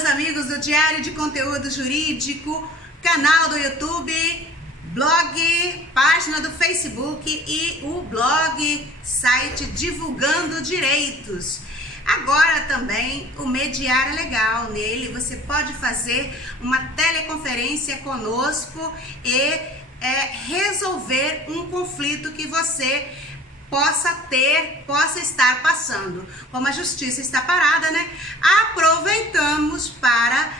meus amigos do Diário de Conteúdo Jurídico, canal do YouTube, blog, página do Facebook e o blog, site Divulgando Direitos. Agora também o Mediar é legal. Nele você pode fazer uma teleconferência conosco e resolver um conflito que você possa estar passando. Como a justiça está parada, né? Aproveitamos para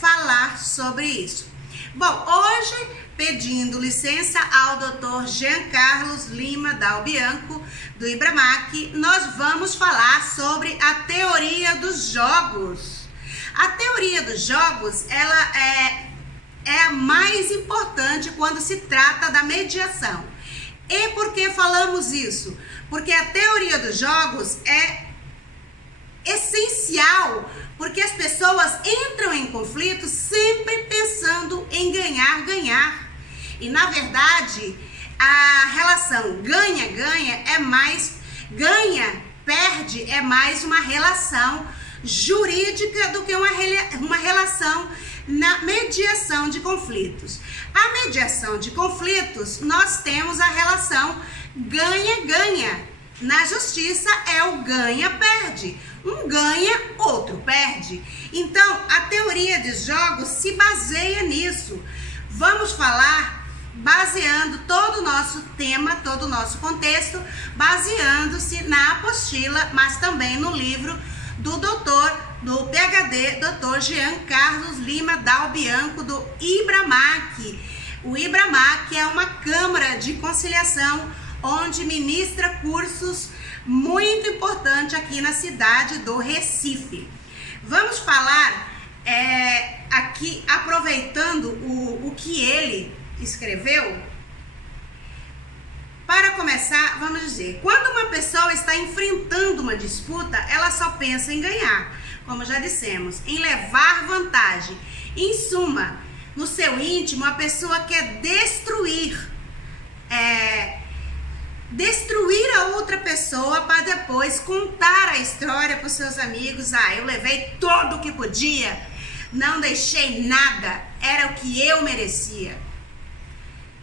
falar sobre isso. Bom, hoje, pedindo licença ao Dr. Jean Carlos Lima Dal Bianco, do IBRAMAC, nós vamos falar sobre a teoria dos jogos. A teoria dos jogos, ela é a mais importante quando se trata da mediação. E por que falamos isso? Porque a teoria dos jogos é essencial, porque as pessoas entram em conflito sempre pensando em ganhar. E na verdade, a relação ganha-ganha é mais, ganha-perde é mais uma relação jurídica do que uma relação na mediação de conflitos. A mediação de conflitos, nós temos a relação ganha-ganha. Na justiça é o ganha-perde. Um ganha, outro perde. Então, a teoria dos jogos se baseia nisso. Vamos falar baseando todo o nosso tema, todo o nosso contexto, baseando-se na apostila, mas também no livro do do PhD, Dr. Jean Carlos Lima Dal Bianco, do IBRAMAC. O IBRAMAC é uma câmara de conciliação onde ministra cursos muito importantes aqui na cidade do Recife. Vamos falar aqui, aproveitando o que ele escreveu. Para começar, vamos dizer, quando uma pessoa está enfrentando uma disputa, ela só pensa em ganhar, como já dissemos, em levar vantagem. Em suma, no seu íntimo, a pessoa quer destruir a outra pessoa para depois contar a história para os seus amigos. Eu levei tudo o que podia, não deixei nada, era o que eu merecia.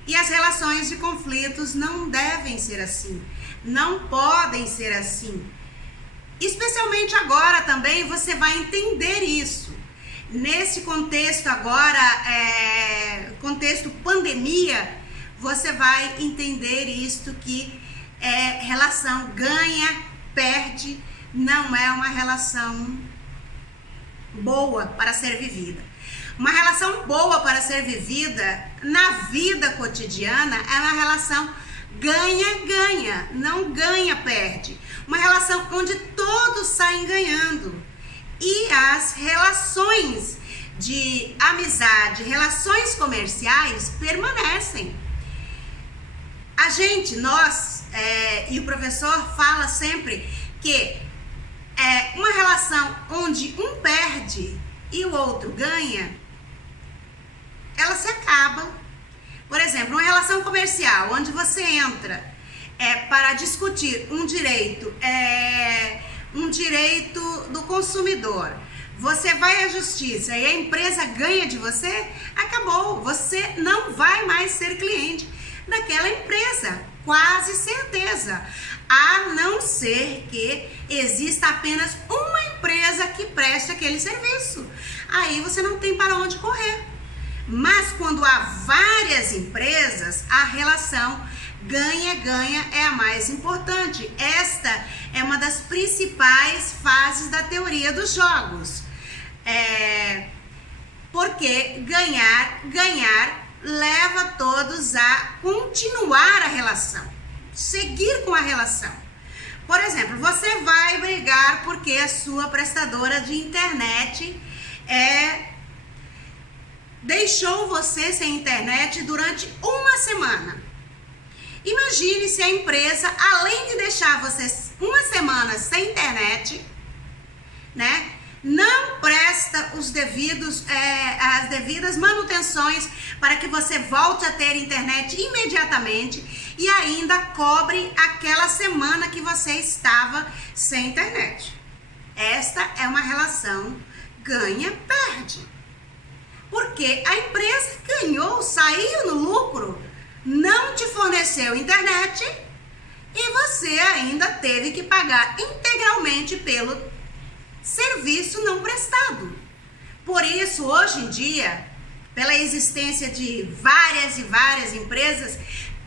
E as relações de conflitos não devem ser assim, não podem ser assim. Especialmente agora também você vai entender isso. Nesse contexto agora, contexto pandemia, você vai entender isto, que relação ganha-perde não é uma relação boa para ser vivida. Uma relação boa para ser vivida na vida cotidiana é uma relação ganha-ganha, não ganha-perde. Uma relação onde todos saem ganhando. E as relações de amizade, relações comerciais permanecem. Nós, e o professor fala sempre que uma relação onde um perde e o outro ganha, ela se acaba. Por exemplo, uma relação comercial onde você entra para discutir um direito do consumidor, você vai à justiça e a empresa ganha de você, acabou, você não vai mais ser cliente daquela empresa, quase certeza, a não ser que exista apenas uma empresa que preste aquele serviço. Aí você não tem para onde correr. Mas quando há várias empresas, a relação ganha-ganha é a mais importante. Esta é uma das principais fases da teoria dos jogos. Porque ganhar leva todos a continuar a relação, seguir com a relação. Por exemplo, você vai brigar porque a sua prestadora de internet deixou você sem internet durante uma semana. Imagine se a empresa, além de deixar você uma semana sem internet, não presta as devidas manutenções para que você volte a ter internet imediatamente e ainda cobre aquela semana que você estava sem internet. Esta é uma relação ganha, perde. Porque a empresa ganhou, saiu no lucro, não te forneceu internet e você ainda teve que pagar integralmente pelo serviço não prestado. Por isso, hoje em dia, pela existência de várias e várias empresas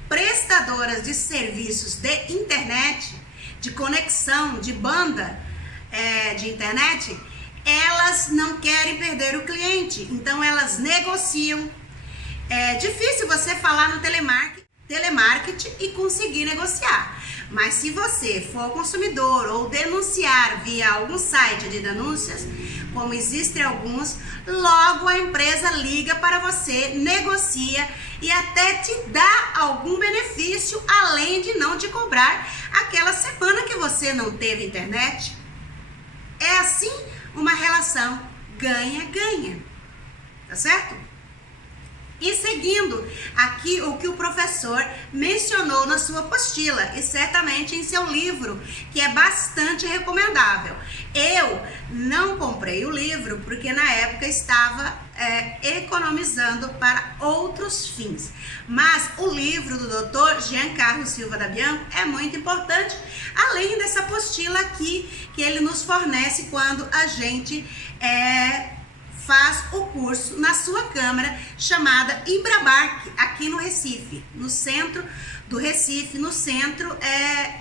prestadoras de serviços de internet, de conexão, de banda de internet, elas não querem perder o cliente, então elas negociam. É difícil você falar no telemarketing e conseguir negociar, mas se você for consumidor ou denunciar via algum site de denúncias, como existem alguns, logo a empresa liga para você, negocia e até te dá algum benefício, além de não te cobrar aquela semana que você não teve internet. É assim uma relação ganha-ganha, tá certo? E seguindo aqui o que o professor mencionou na sua apostila e certamente em seu livro, que é bastante recomendável. Eu não comprei o livro porque na época estava economizando para outros fins. Mas o livro do Dr. Giancarlo Silva da Bianco é muito importante, além dessa apostila aqui que ele nos fornece quando a gente faz o curso na sua câmara chamada Ibrabark, aqui no Recife, no centro do Recife, no centro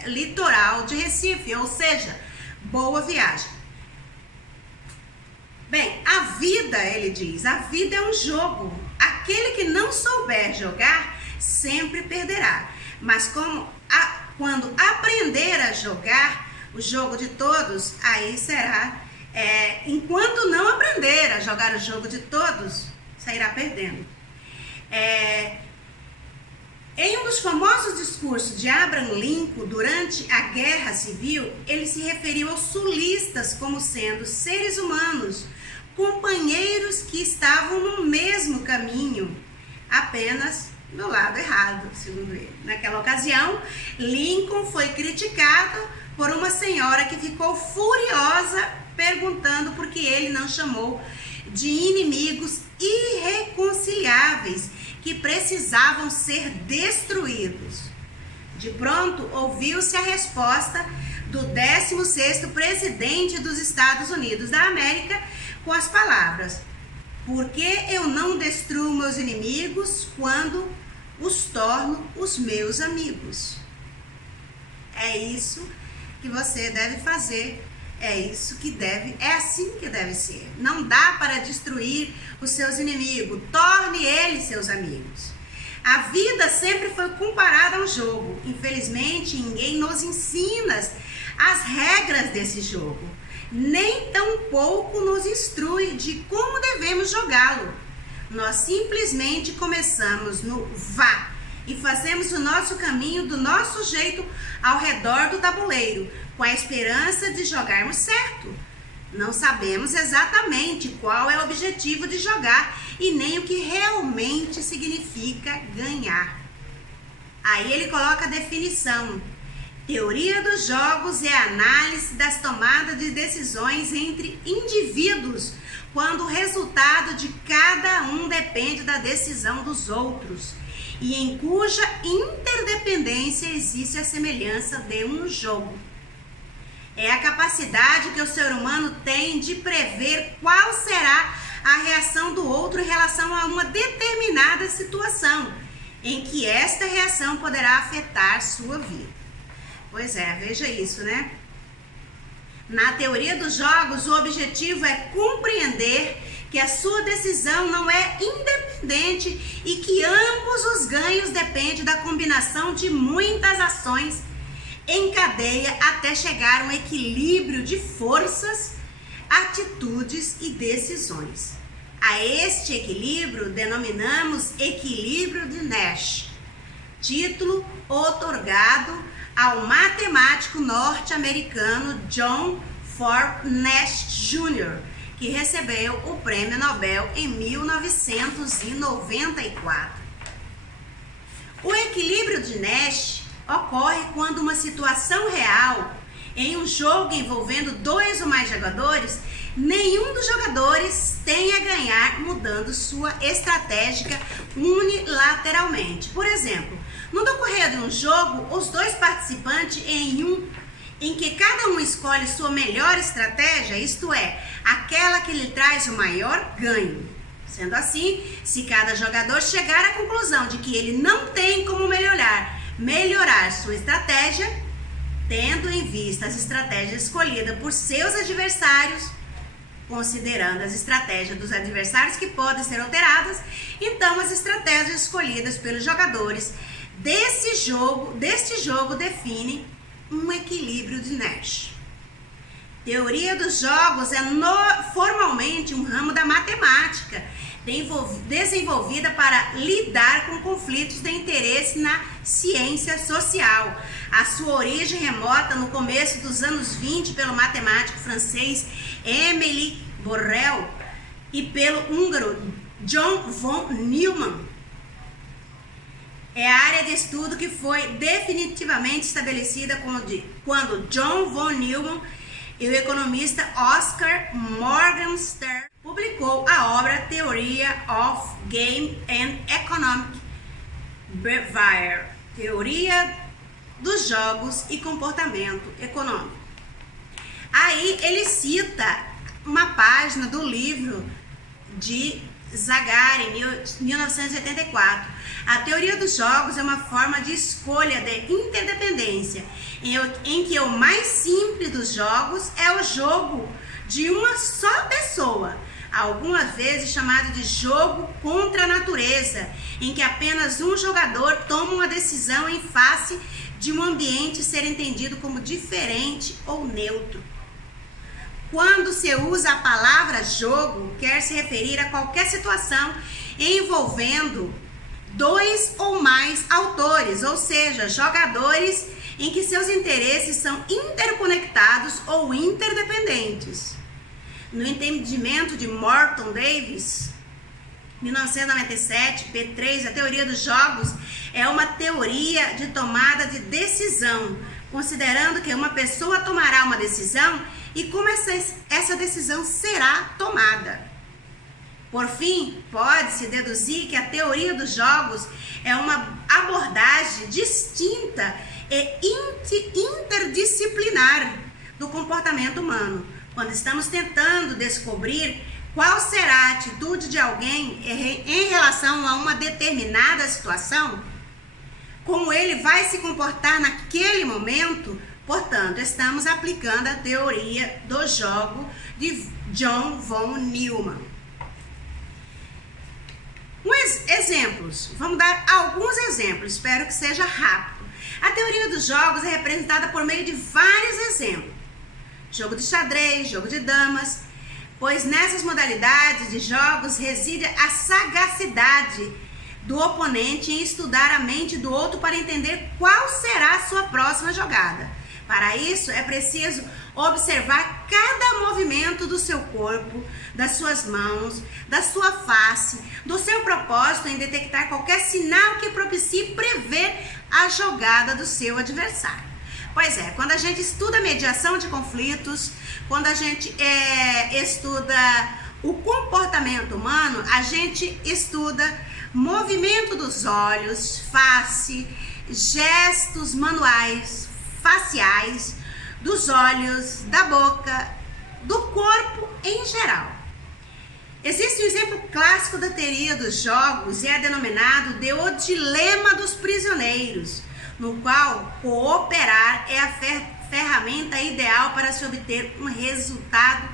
litoral de Recife, ou seja, boa viagem. Bem, a vida, ele diz, a vida é um jogo. Aquele que não souber jogar sempre perderá, mas quando aprender a jogar o jogo de todos, aí será. Enquanto não aprender a jogar o jogo de todos, sairá perdendo. Em um dos famosos discursos de Abraham Lincoln durante a Guerra Civil, ele se referiu aos sulistas como sendo seres humanos, companheiros que estavam no mesmo caminho, apenas do lado errado, segundo ele. Naquela ocasião, Lincoln foi criticado por uma senhora que ficou furiosa perguntando por que ele não chamou de inimigos irreconciliáveis que precisavam ser destruídos. De pronto, ouviu-se a resposta do 16º presidente dos Estados Unidos da América com as palavras: por que eu não destruo meus inimigos quando os torno os meus amigos? É isso que você deve fazer. É assim que deve ser. Não dá para destruir os seus inimigos. Torne eles seus amigos. A vida sempre foi comparada a um jogo. Infelizmente, ninguém nos ensina as regras desse jogo. Nem tampouco nos instrui de como devemos jogá-lo. Nós simplesmente começamos no vá e fazemos o nosso caminho do nosso jeito ao redor do tabuleiro, com a esperança de jogarmos certo. Não sabemos exatamente qual é o objetivo de jogar e nem o que realmente significa ganhar. Aí ele coloca a definição: teoria dos jogos é a análise das tomadas de decisões entre indivíduos, quando o resultado de cada um depende da decisão dos outros, e em cuja interdependência existe a semelhança de um jogo. É a capacidade que o ser humano tem de prever qual será a reação do outro em relação a uma determinada situação, em que esta reação poderá afetar sua vida. Pois é, veja isso, né? Na teoria dos jogos, o objetivo é compreender que a sua decisão não é independente e que ambos os ganhos dependem da combinação de muitas ações em cadeia até chegar a um equilíbrio de forças, atitudes e decisões. A este equilíbrio denominamos equilíbrio de Nash, título outorgado ao matemático norte-americano John Forbes Nash Jr., que recebeu o Prêmio Nobel em 1994. O equilíbrio de Nash ocorre quando uma situação real em um jogo envolvendo dois ou mais jogadores nenhum dos jogadores tem a ganhar mudando sua estratégia unilateralmente. Por exemplo, no decorrer de um jogo, os dois participantes em que cada um escolhe sua melhor estratégia, isto é, aquela que lhe traz o maior ganho. Sendo assim, se cada jogador chegar à conclusão de que ele não tem como melhorar sua estratégia, tendo em vista as estratégias escolhidas por seus adversários, considerando as estratégias dos adversários que podem ser alteradas, então as estratégias escolhidas pelos jogadores deste jogo definem um equilíbrio de Nash. Teoria dos jogos é formalmente um ramo da matemática desenvolvida para lidar com conflitos de interesse na ciência social. A sua origem remota no começo dos anos 20 pelo matemático francês Émile Borel e pelo húngaro John von Neumann. É a área de estudo que foi definitivamente estabelecida quando John von Neumann e o economista Oscar Morgenstern publicou a obra Theory of Game and Economic Behavior, Teoria dos Jogos e Comportamento Econômico. Aí ele cita uma página do livro de Zagari, 1984. A teoria dos jogos é uma forma de escolha de interdependência, em que o mais simples dos jogos é o jogo de uma só pessoa, algumas vezes chamado de jogo contra a natureza, em que apenas um jogador toma uma decisão em face de um ambiente ser entendido como diferente ou neutro. Quando se usa a palavra jogo, quer se referir a qualquer situação envolvendo dois ou mais autores, ou seja, jogadores em que seus interesses são interconectados ou interdependentes. No entendimento de Morton Davis, 1997, P3, a teoria dos jogos é uma teoria de tomada de decisão, considerando que uma pessoa tomará uma decisão e como essa decisão será tomada. Por fim, pode-se deduzir que a teoria dos jogos é uma abordagem distinta e interdisciplinar do comportamento humano, quando estamos tentando descobrir qual será a atitude de alguém em relação a uma determinada situação, como ele vai se comportar naquele momento. Portanto, estamos aplicando a teoria do jogo de John von Neumann. Exemplos. Vamos dar alguns exemplos, espero que seja rápido. A teoria dos jogos é representada por meio de vários exemplos. Jogo de xadrez, jogo de damas, pois nessas modalidades de jogos reside a sagacidade do oponente em estudar a mente do outro para entender qual será a sua próxima jogada. Para isso, é preciso observar cada movimento do seu corpo, das suas mãos, da sua face, do seu propósito em detectar qualquer sinal que propicie prever a jogada do seu adversário. Pois é, quando a gente estuda mediação de conflitos, quando a gente estuda o comportamento humano, a gente estuda movimento dos olhos, face, gestos manuais, faciais, dos olhos, da boca, do corpo em geral. Existe um exemplo clássico da teoria dos jogos e é denominado de o dilema dos prisioneiros, no qual cooperar é a ferramenta ideal para se obter um resultado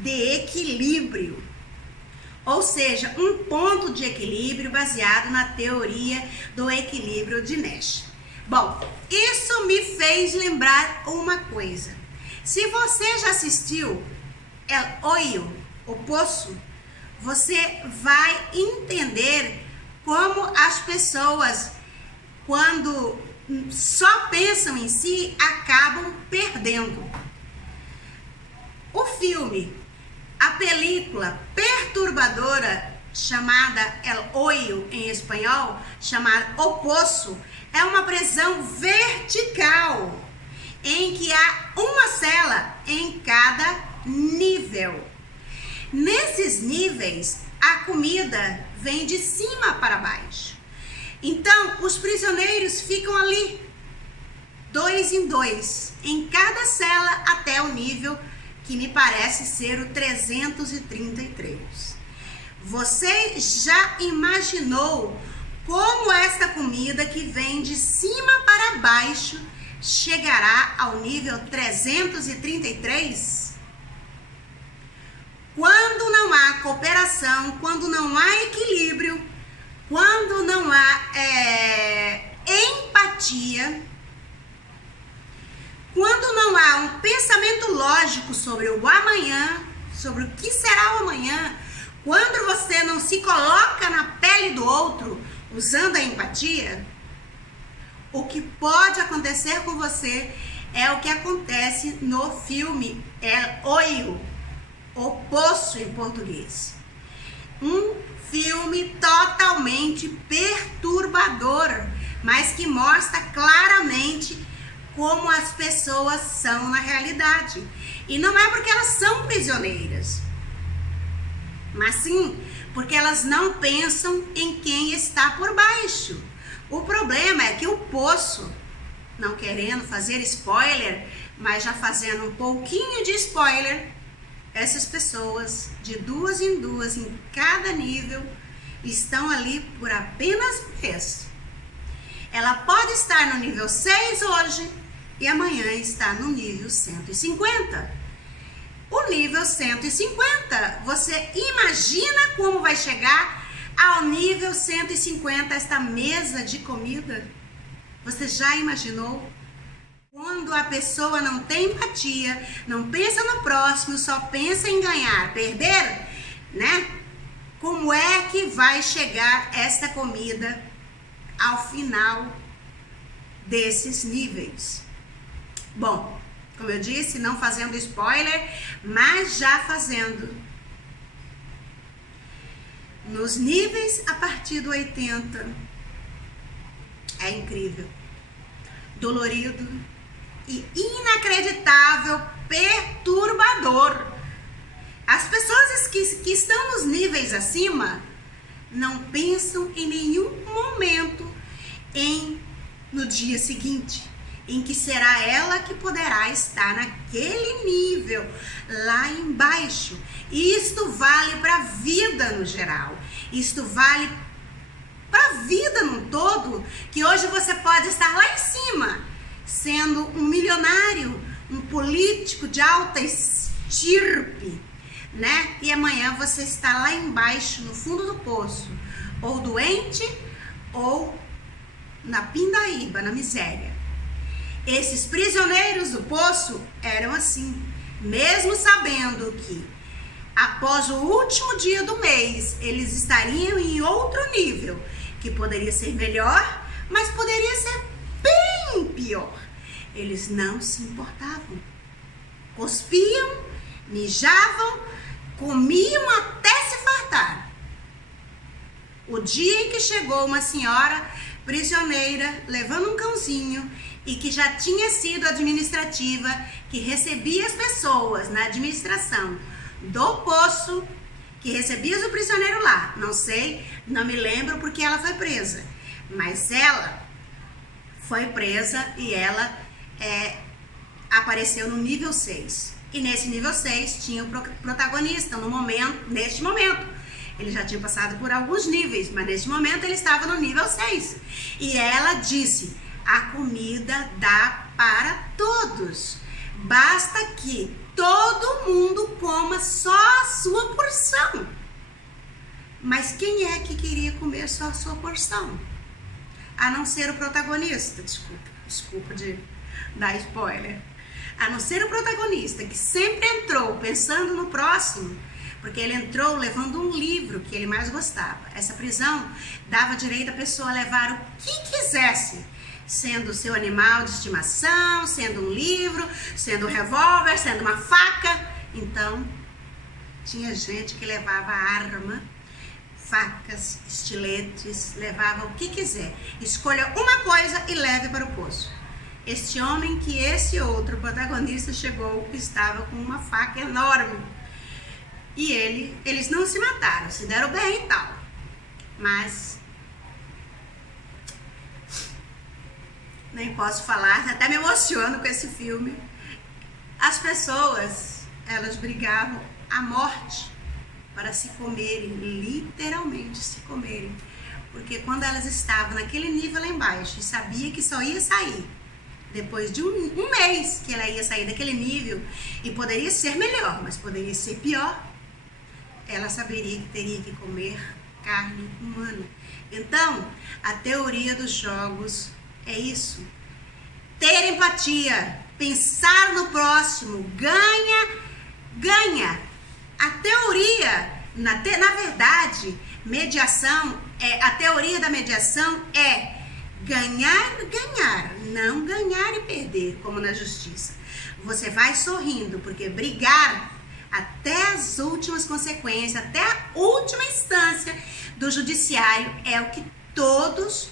de equilíbrio, ou seja, um ponto de equilíbrio baseado na teoria do equilíbrio de Nash. Bom, isso me fez lembrar uma coisa. Se você já assistiu El Hoyo, o Poço, você vai entender como as pessoas, quando só pensam em si, acabam perdendo. O filme, a película perturbadora chamada El Hoyo em espanhol, chamada O Poço, é uma prisão vertical em que há uma cela em cada nível. Nesses níveis, a comida vem de cima para baixo. Então, os prisioneiros ficam ali, 2 em 2, em cada cela até o nível que me parece ser o 333. Você já imaginou como esta comida que vem de cima para baixo chegará ao nível 333? Quando não há cooperação, quando não há equilíbrio, quando não há empatia, quando não há um pensamento lógico sobre o amanhã, sobre o que será o amanhã, quando você não se coloca na pele do outro, usando a empatia, o que pode acontecer com você é o que acontece no filme Oio, O Poço em português. Um filme totalmente perturbador, mas que mostra claramente como as pessoas são na realidade. E não é porque elas são prisioneiras, mas sim porque elas não pensam em quem está por baixo. O problema é que o poço, não querendo fazer spoiler, mas já fazendo um pouquinho de spoiler, essas pessoas, de 2 em 2, em cada nível, estão ali por apenas preço. Ela pode estar no nível 6 hoje e amanhã está no nível 150. O nível 150, você imagina como vai chegar ao nível 150 esta mesa de comida? Você já imaginou? Quando a pessoa não tem empatia, não pensa no próximo, só pensa em ganhar, perder, né? Como é que vai chegar esta comida ao final desses níveis? Bom, como eu disse, não fazendo spoiler, mas já fazendo. Nos níveis a partir do 80, é incrível, dolorido e inacreditável, perturbador. As pessoas que estão nos níveis acima não pensam em nenhum momento no dia seguinte, em que será ela que poderá estar naquele nível lá embaixo. E isto vale para a vida no geral, isto vale para a vida no todo, que hoje você pode estar lá em cima, sendo um milionário, um político de alta estirpe, né? E amanhã você está lá embaixo, no fundo do poço, ou doente, ou na pindaíba, na miséria. Esses prisioneiros do poço eram assim, mesmo sabendo que após o último dia do mês eles estariam em outro nível, que poderia ser melhor, mas poderia ser bem pior. Eles não se importavam. Cuspiam, mijavam, comiam até se fartar. O dia em que chegou uma senhora prisioneira levando um cãozinho e que já tinha sido administrativa, que recebia as pessoas na administração do poço, que recebia o prisioneiro lá, não sei, não me lembro porque ela foi presa, mas ela foi presa e ela apareceu no nível 6, e nesse nível 6 tinha o protagonista neste momento. Ele já tinha passado por alguns níveis, mas neste momento ele estava no nível 6. E ela disse: a comida dá para todos. Basta que todo mundo coma só a sua porção. Mas quem é que queria comer só a sua porção? A não ser o protagonista. Desculpa de dar spoiler. A não ser o protagonista, que sempre entrou pensando no próximo, porque ele entrou levando um livro que ele mais gostava. Essa prisão dava direito à pessoa a levar o que quisesse, sendo o seu animal de estimação, sendo um livro, sendo um revólver, sendo uma faca. Então, tinha gente que levava arma, facas, estiletes, levava o que quiser. Escolha uma coisa e leve para o poço. Este homem que esse outro protagonista chegou, estava com uma faca enorme. E eles não se mataram, se deram bem e tal. Mas nem posso falar, até me emociono com esse filme. As pessoas, elas brigavam à morte para se comerem, literalmente se comerem. Porque quando elas estavam naquele nível lá embaixo e sabia que só ia sair depois de um mês que ela ia sair daquele nível, e poderia ser melhor, mas poderia ser pior, ela saberia que teria que comer carne humana. Então, a teoria dos jogos é isso. Ter empatia, pensar no próximo, ganha. A teoria, na verdade, a teoria da mediação é ganhar, não ganhar e perder, como na justiça. Você vai sorrindo, porque brigar até as últimas consequências, até a última instância do judiciário é o que todos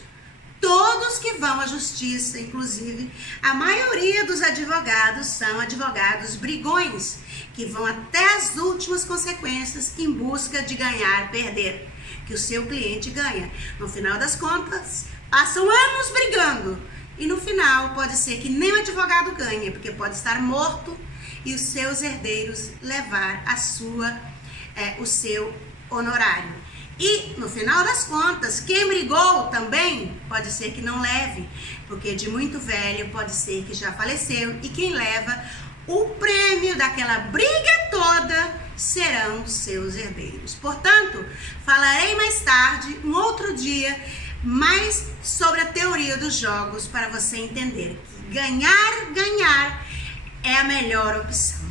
que vão à justiça, inclusive a maioria dos advogados são advogados brigões, que vão até as últimas consequências em busca de ganhar, perder, que o seu cliente ganha. No final das contas, passam anos brigando e no final pode ser que nem o advogado ganhe, porque pode estar morto e os seus herdeiros levar o seu honorário. E no final das contas, quem brigou também pode ser que não leve, porque de muito velho pode ser que já faleceu, e quem leva o prêmio daquela briga toda serão seus herdeiros. Portanto, falarei mais tarde, um outro dia, mais sobre a teoria dos jogos, para você entender que ganhar é a melhor opção.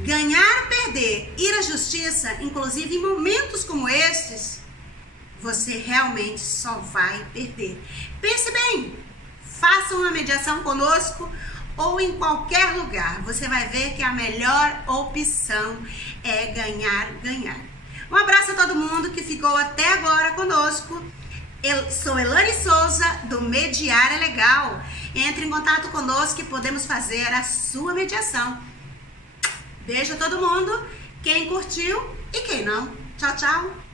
Ganhar, perder, ir à justiça, inclusive em momentos como estes, você realmente só vai perder. Pense bem, faça uma mediação conosco ou em qualquer lugar. Você vai ver que a melhor opção é ganhar. Um abraço a todo mundo que ficou até agora conosco. Eu sou Elane Souza, do Mediar é Legal. Entre em contato conosco e podemos fazer a sua mediação. Beijo a todo mundo, quem curtiu e quem não. Tchau, tchau.